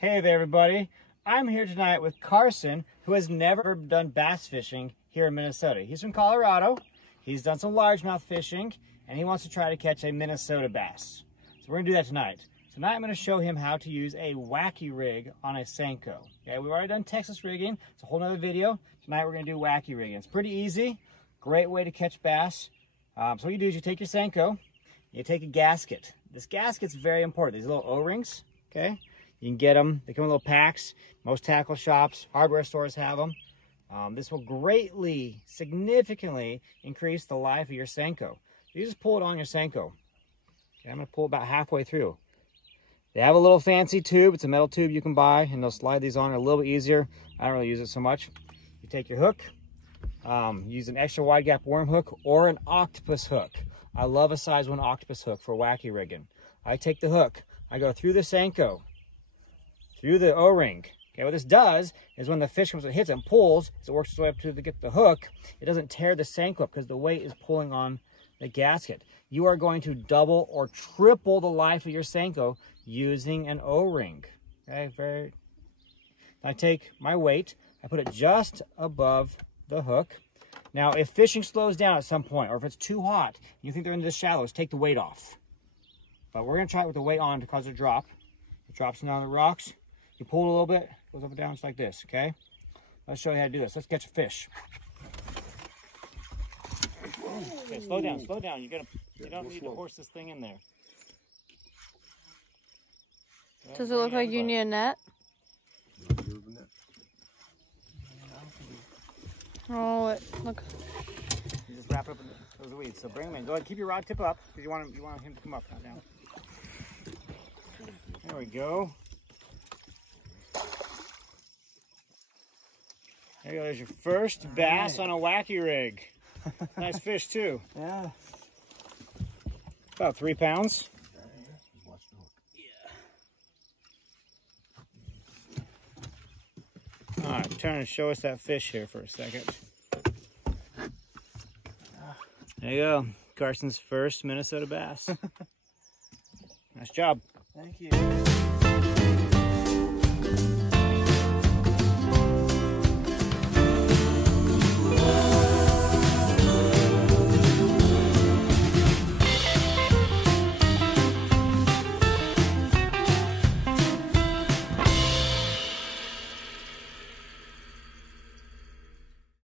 Hey there, everybody. I'm here tonight with Carson, who has never done bass fishing here in Minnesota. He's from Colorado. He's done some largemouth fishing, and he wants to try to catch a Minnesota bass. So we're going to do that tonight. Tonight I'm going to show him how to use a Wacky Rig on a Senko. Okay, we've already done Texas rigging. It's a whole nother video. Tonight we're going to do Wacky rigging. It's pretty easy. Great way to catch bass. So what you do is you take your Senko, you take a gasket. This gasket's very important. These little O-rings, okay? You can get them. They come in little packs. Most tackle shops, hardware stores have them. This will greatly, significantly increase the life of your Senko. You just pull it on your Senko. Okay, I'm going to pull about halfway through. They have a little fancy tube. It's a metal tube you can buy, and they'll slide these on a little bit easier. I don't really use it so much. You take your hook, use an extra wide gap worm hook or an octopus hook. I love a size 1 octopus hook for Wacky rigging. I take the hook, I go through the Senko, through the O-ring. Okay, what this does is when the fish comes and hits it and pulls, as it works its way up to get the hook, it doesn't tear the Senko up because the weight is pulling on the gasket. You are going to double or triple the life of your Senko using an O-ring. Okay, I take my weight, I put it just above the hook. Now, if fishing slows down at some point, or if it's too hot, you think they're in the shallows, take the weight off. But we're going to try it with the weight on to cause a drop. It drops down the rocks. You pull it a little bit, goes up and down just like this, okay? Let's show you how to do this. Let's catch a fish. Okay, slow down, slow down. You don't need to force this thing in there. Does it look like you need a net? Oh, look. You just wrap it up in those weeds. So bring them in. Go ahead, keep your rod tip up because you want him to come up, not down. There we go. There you go. There's your first bass on a Wacky Rig. Nice fish too. Yeah. About 3 pounds. All right, turn and show us that fish here for a second. There you go. Carson's first Minnesota bass. Nice job. Thank you.